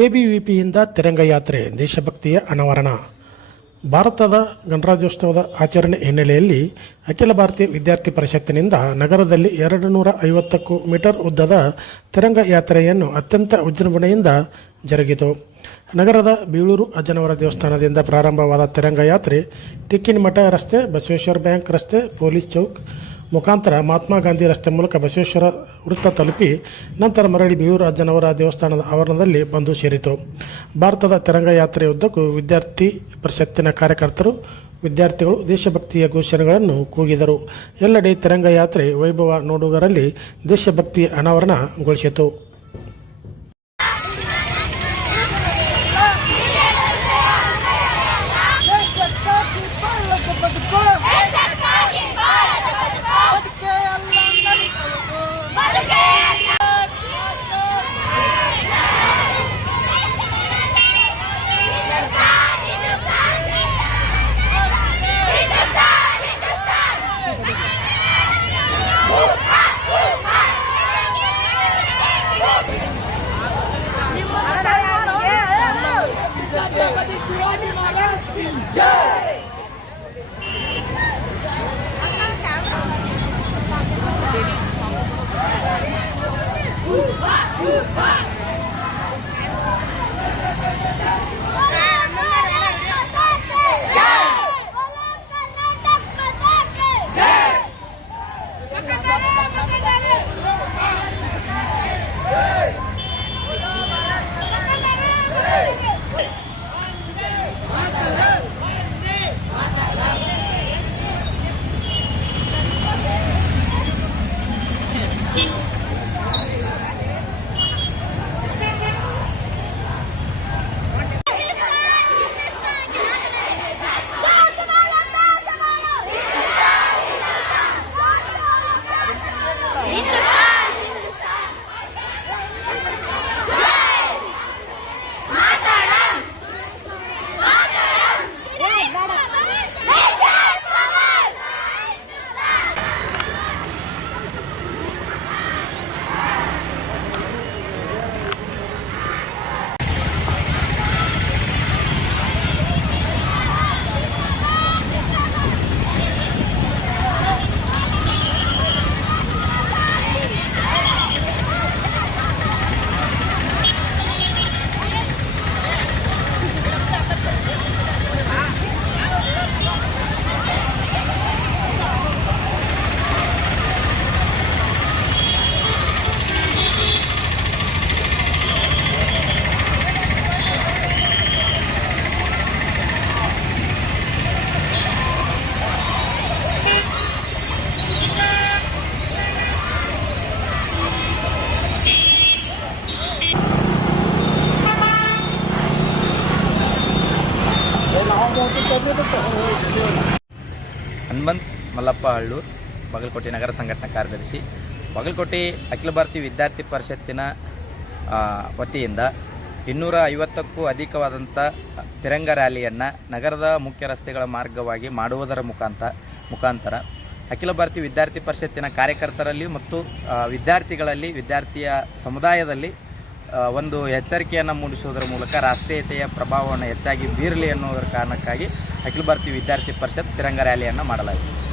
ಎಬಿವಿಪಿಯಿಂದ ತಿರಂಗ ಯಾತ್ರೆ ದೇಶಭಕ್ತಿಯ ಅನಾವರಣ. ಭಾರತದ ಗಣರಾಜ್ಯೋತ್ಸವದ ಆಚರಣೆ ಹಿನ್ನೆಲೆಯಲ್ಲಿ ಅಖಿಲ ಭಾರತೀಯ ವಿದ್ಯಾರ್ಥಿ ಪರಿಷತ್ತಿನಿಂದ ನಗರದಲ್ಲಿ 250 ಮೀಟರ್ ಉದ್ದದ ತಿರಂಗ ಯಾತ್ರೆಯನ್ನು ಅತ್ಯಂತ ವಿಜೃಂಭಣೆಯಿಂದ ಜರುಗಿತು. ನಗರದ ಬೀಳೂರು ಅಜ್ಜನವರ ದೇವಸ್ಥಾನದಿಂದ ಪ್ರಾರಂಭವಾದ ತಿರಂಗ ಯಾತ್ರೆ ಟಿಕ್ಕಿನಮಠ ರಸ್ತೆ, ಬಸವೇಶ್ವರ ಬ್ಯಾಂಕ್ ರಸ್ತೆ, ಪೊಲೀಸ್ ಚೌಕ್ ಮುಖಾಂತರ ಮಹಾತ್ಮ ಗಾಂಧಿ ರಸ್ತೆ ಮೂಲಕ ಬಸವೇಶ್ವರ ವೃತ್ತ ತಲುಪಿ ನಂತರ ಮರಳಿ ಬೀಳೂರು ಅಜ್ಜನವರ ದೇವಸ್ಥಾನದ ಆವರಣದಲ್ಲಿ ಬಂದು ಸೇರಿತು. ಭಾರತದ ತಿರಂಗ ಯಾತ್ರೆಯುದ್ದಕ್ಕೂ ವಿದ್ಯಾರ್ಥಿ ಪರಿಷತ್ತಿನ ಕಾರ್ಯಕರ್ತರು, ವಿದ್ಯಾರ್ಥಿಗಳು ದೇಶಭಕ್ತಿಯ ಘೋಷಣೆಗಳನ್ನು ಕೂಗಿದರು. ಎಲ್ಲೆಡೆ ತಿರಂಗ ಯಾತ್ರೆ ವೈಭವ ನೋಡುಗರಲ್ಲಿ ದೇಶಭಕ್ತಿಯ ಅನಾವರಣಗೊಳಿಸಿತು. ಹನುಮಂತ್ ಮಲ್ಲಪ್ಪ ಹಳ್ಳೂರು, ಬಾಗಲಕೋಟೆ ನಗರ ಸಂಘಟನಾ ಕಾರ್ಯದರ್ಶಿ. ಬಾಗಲಕೋಟೆ ಅಖಿಲ ಭಾರತೀಯ ವಿದ್ಯಾರ್ಥಿ ಪರಿಷತ್ತಿನ ವತಿಯಿಂದ 250ಕ್ಕೂ ಅಧಿಕವಾದಂಥ ತಿರಂಗ ರ್ಯಾಲಿಯನ್ನು ನಗರದ ಮುಖ್ಯ ರಸ್ತೆಗಳ ಮಾರ್ಗವಾಗಿ ಮಾಡುವುದರ ಮುಖಾಂತರ ಅಖಿಲ ಭಾರತೀಯ ವಿದ್ಯಾರ್ಥಿ ಪರಿಷತ್ತಿನ ಕಾರ್ಯಕರ್ತರಲ್ಲಿ ಮತ್ತು ವಿದ್ಯಾರ್ಥಿಗಳಲ್ಲಿ, ವಿದ್ಯಾರ್ಥಿಯ ಸಮುದಾಯದಲ್ಲಿ ಒಂದು ಎಚ್ಚರಿಕೆಯನ್ನು ಮೂಡಿಸುವುದರ ಮೂಲಕ ರಾಷ್ಟ್ರೀಯತೆಯ ಪ್ರಭಾವವನ್ನು ಹೆಚ್ಚಾಗಿ ಬೀರಲಿ ಎನ್ನುವುದರ ಕಾರಣಕ್ಕಾಗಿ ಅಖಿಲ ಭಾರತೀಯ ವಿದ್ಯಾರ್ಥಿ ಪರಿಷತ್ ತಿರಂಗ ರ್ಯಾಲಿಯನ್ನು ಮಾಡಲಾಗಿದೆ.